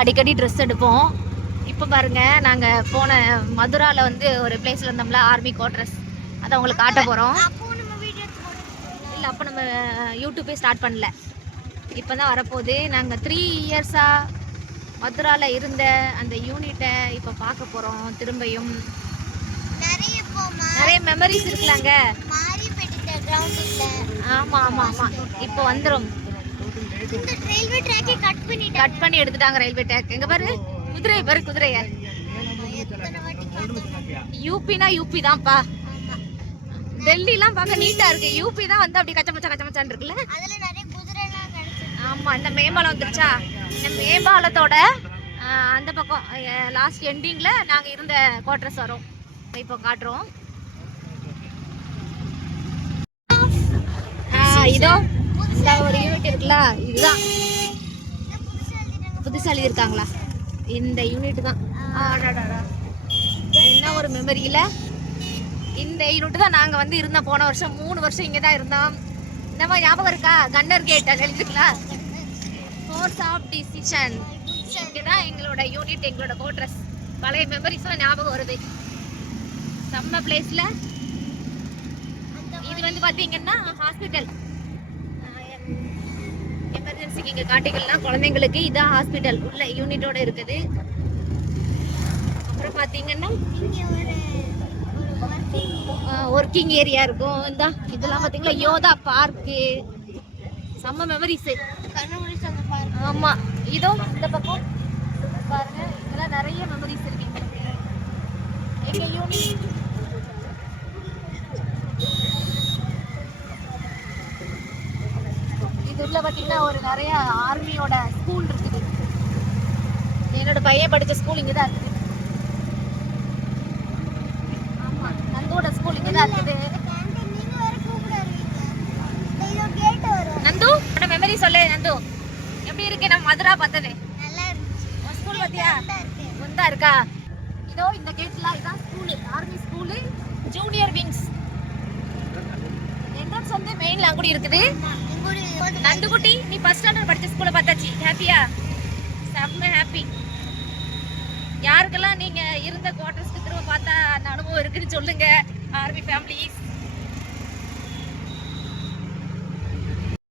அடிக்கடி ட்ரெஸ் எடுப்போம். இப்போ பாருங்க, நாங்கள் போன மதுராவில் வந்து ஒரு பிளேஸில் இருந்தோம்ல, ஆர்மி குவார்டர்ஸ், அதை உங்களுக்கு காட்ட போகிறோம். இல்லை, அப்போ நம்ம யூடியூப்பே ஸ்டார்ட் பண்ணல, இப்போ தான் வரப்போகுது. நாங்கள் 3 இயர்ஸாக மதுராவில் இருந்த அந்த யூனிட்டை இப்போ பார்க்க போகிறோம். திரும்பியும் நிறைய மெமரிஸ் இருக்குலாங்க. ஆமாம் ஆமாம் ஆமாம், இப்போ வந்துடும். கட் பண்ணி எடுத்துட்டாங்க ரயில்வே ட்ராக். எங்க பாரு குதிரை, பாரு குதிரைய. யூபினா யூபி தான்ப்பா. டெல்லிலாம் பார்க்க நீட்டா இருக்கு, யூபி தான் வந்து அப்படி கச்சமச்சான் இருக்குல்ல. ஆமா, இந்த மேம்பாலம் வந்துருச்சா, இந்த மேம்பாலத்தோட அந்த பக்கம் லாஸ்ட் எண்டிங்ல நாங்க இருந்த குவார்டர்ஸ் வரும். இப்போ காட்டுறோம். இதோ இந்த ஒரு யூனிட் இருக்குல்ல, இதுதான் புதுசா எழுதியிருக்காங்களா, இந்த யூனிட் தான். என்ன ஒரு மெமரியில, இந்த யூனிட் தான் நாங்க வந்து இருந்த போன வருஷம் 3 வருஷம் இங்கே தான் இருந்தோம். இந்த மாதிரி ஞாபகம் இருக்கா? கன்னர் கேட் எழுதிருக்கலாம், ஃபோர்ஸ் ஆஃப் டிசிஷன். இங்கதான் எங்களோட யூனிட், எங்களோட குவார்டர்ஸ். பழைய மெமரிஸ் ஞாபகம் வருது. செம்ம பிளேஸ்ல. இது வந்து பாத்தீங்கன்னா ஹாஸ்பிட்டல். எமர்ஜென்சிக்கு இங்க காட்டிக்கலாம் குழந்தைங்களுக்கு. இதான் ஹாஸ்பிட்டல் உள்ள யூனிட்டோட இருக்குது. அப்புறம் பாத்தீங்கன்னா ஒர்க்கிங் ஏரியா இருக்கும். இதெல்லாம் பாத்தீங்களா, யோதா பார்க்கு. செம்ம மெமரிஸ். ஆமா, இதோ இந்த பக்கம் பாருங்க, இதெல்லாம் நிறைய மெமரிஸ் இருக்கு எங்க யூனிட். இதுல பாத்தீங்கன்னா ஒரு நிறைய ஆர்மியோட ஸ்கூல் இருக்குது. என்னோட பையன் படிச்ச ஸ்கூல் இங்கதான் இருக்குது. ஆமா, நந்தோட ஸ்கூல் இங்கதான் இருக்குது. நந்து, மெமரி சொல்லு நந்து, எப்படி இருக்கு? நம்ம மதுரா பார்த்தது ஸ்கூல் பாத்தியா? ஒந்தா இருக்கா? இதோ இந்த கேட்ல இதான் school, army school, junior wings. Entrance வந்து மெயின்ல அங்கூடி இருக்குது. நந்துகுட்டி, நீ ஃபர்ஸ்ட் ஸ்டாண்டர்ட் படிச்ச ஸ்கூல்ல பார்த்தாச்சு. ஹாப்பியா? செம்ம ஹாப்பி. யாருக்கெல்லாம் நீங்க இருந்த குவார்டர்ஸ்க்கு திரும்ப பார்த்தா அந்த அனுபவம் இருக்குன்னு சொல்லுங்க, ஆர்மி ஃபேமிலிஸ்.